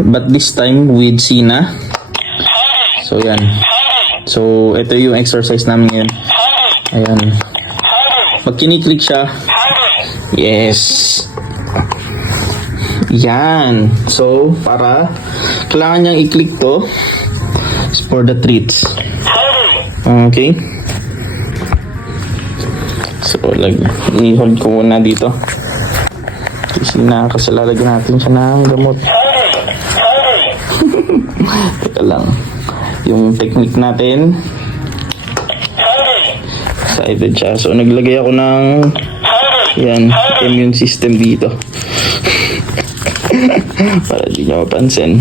but this time with Sina. So yan. So ito yung exercise namin ngayon. Ayan. Pag kiniklik siya, yes. Yan. So para kailangan niyang i-click to for the treats. Okay. So i-hold ko muna dito. Kasi lalagyan natin siya ng gamot. Teka lang. Yung technique natin. Excited siya. So naglagay ako ng yan, immune system dito. Para di nyo mapansin.